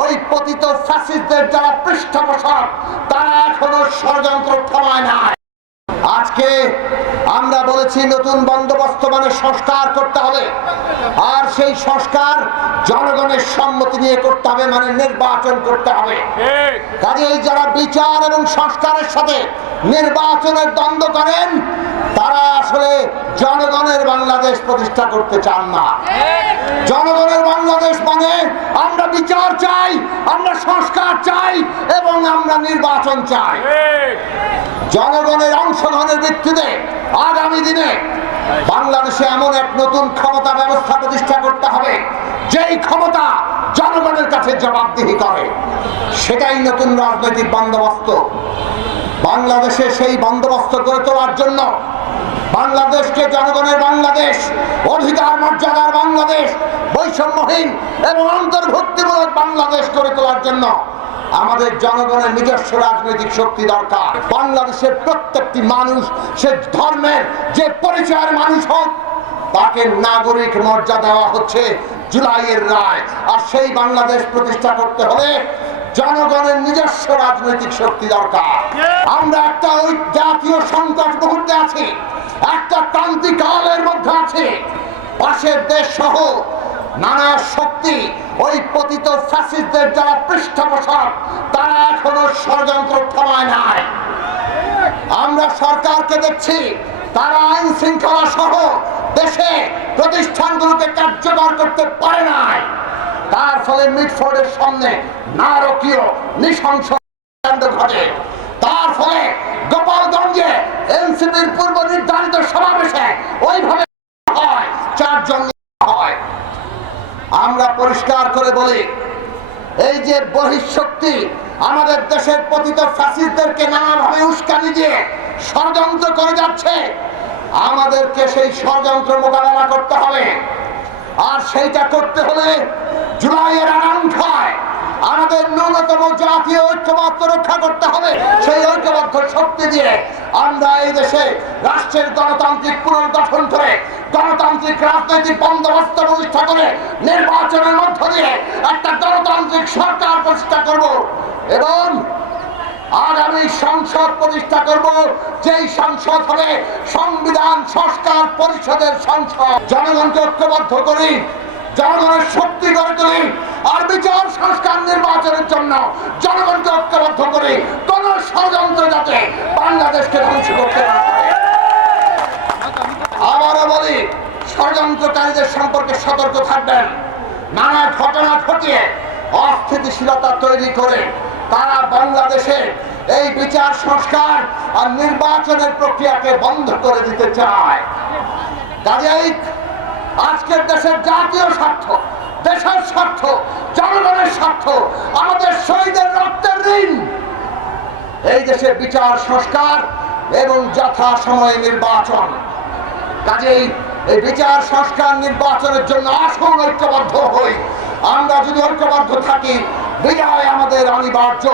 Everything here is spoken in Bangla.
ওই পতিত ফ্যাসিস্টদের যারা পৃষ্ঠপোষক তারা এখনও ষড়যন্ত্র থামায় নাই। আজকে আমরা বলেছি নতুন বন্দোবস্ত মানে সংস্কার করতে হবে। আর সেই সংস্কার জনগণের সম্মতি নিয়ে করতে হবে মানে নির্বাচন করতে হবে। কাজেই যারা বিচার এবং সংস্কারের সাথে নির্বাচনের দ্বন্দ্ব করেন তারা আসলে জনগণের বাংলাদেশ প্রতিষ্ঠা করতে চান না। জনগণের বাংলাদেশ মানে বিচার চাই, আমরা সংস্কার চাই এবং আমরা নির্বাচন চাই। জনগণের অংশগ্রহণের ভিত্তিতে আগামী দিনে বাংলাদেশে এমন এক নতুন ক্ষমতা ব্যবস্থা প্রতিষ্ঠা করতে হবে, যেই ক্ষমতা জনগণের কাছে জবাবদিহি করে। সেটাই নতুন রাজনৈতিক বন্দোবস্ত। বাংলাদেশে সেই বন্দোবস্ত গড়ে তোলার জন্য বাংলাদেশকে জনগণের বাংলাদেশ অধিকার মর্যাদার বাংলাদেশ বৈষম্যহীন এবং অন্তর্ভুক্তিমূলক বাংলাদেশ করে তোলার জন্য আমাদের জনগণের নিজস্ব রাজনৈতিক শক্তি দরকার। বাংলাদেশের প্রত্যেকটি মানুষ সে ধর্মের যে পরিচয়ের মানুষ হোক তাকে নাগরিক মর্যাদা দেওয়া হচ্ছে জুলাইয়ের রায়। আর সেই বাংলাদেশ প্রতিষ্ঠা করতে হলে জনগণের নিজস্ব রাজনৈতিক শক্তি দরকার। আমরা একটা ওই জাতীয় সংকট মুহূর্তে আছি। একটা ক্রান্তিকালের মধ্যে আছে। পাশের দেশ সহ নানা শক্তি, ওই পতিত ফ্যাসিস্টদের যারা পৃষ্ঠপোষক, তারা এখনও ষড়যন্ত্র থামায় নাই। আমরা সরকারকে দেখছি, তারা আইন শৃঙ্খলা সহ দেশে প্রতিষ্ঠানগুলোকে কার্যকর করতে পারে নাই। তার ফলে মিটফোর্ডের সামনে নারকীয় নৃশংস ঘটে। তার ফলে গোপালগঞ্জে এনসিপির পূর্ব ওইভাবে হয় চারজন হয়। আমরা পরিষ্কার করে বলি, এই যে বহিঃশক্তি আমাদের দেশের পতিত ফ্যাসিস্টদেরকে নানাভাবে উস্কানি দিয়ে ষড়যন্ত্র করে যাচ্ছে, আমাদেরকে সেই ষড়যন্ত্র মোকাবেলা করতে হবে। আর সেইটা করতে হলে জুলাইয়ের আকাঙ্ক্ষায় আমাদের ন্যূনতম জাতীয় ঐক্যবদ্ধ রক্ষা করতে হবে। সেই ঐক্যবদ্ধ শক্তি দিয়ে আমরা এই দেশে রাষ্ট্রের গণতান্ত্রিক পুনর্গঠন করে, গণতান্ত্রিক রাজনৈতিক বন্দোবস্ত প্রতিষ্ঠা করে, নির্বাচনের মধ্য দিয়ে একটা গণতান্ত্রিক সরকার প্রতিষ্ঠা করব এবং আগামী সংসদ প্রতিষ্ঠা করব। যেই সংসদ হবে সংবিধান, সংস্কার পরিষদের সংসদ। জনগণকে ঐক্যবদ্ধ করি, জনগণের শক্তি গড়ে তুলি আর বিচার সংস্কার নির্বাচনের জন্য জনগণকে ঐক্যবদ্ধ করে কোন ষড়যন্ত্র যাতে বাংলাদেশকে ধ্বংস করতে আবারও বলি, ষড়যন্ত্রকারীদের সম্পর্কে সতর্ক থাকবেন। নানা ঘটনা ঘটিয়ে অস্থিতিশীলতা তৈরি করে তারা বাংলাদেশে এই বিচার, সংস্কার আর নির্বাচনের প্রক্রিয়াকে বন্ধ করে দিতে চায়। আজকের দেশের জাতীয় স্বার্থ, দেশের স্বার্থ স্বার্থ আমাদের শহীদের রক্তের ঋণ। এই দেশে বিচার, সংস্কার এবং যথা সময়ে নির্বাচন। কাজেই এই বিচার, সংস্কার নির্বাচনের জন্য আসুন ঐক্যবদ্ধ হই। আমরা যদি ঐক্যবদ্ধ থাকি বিজয় আমাদের অনিবার্য।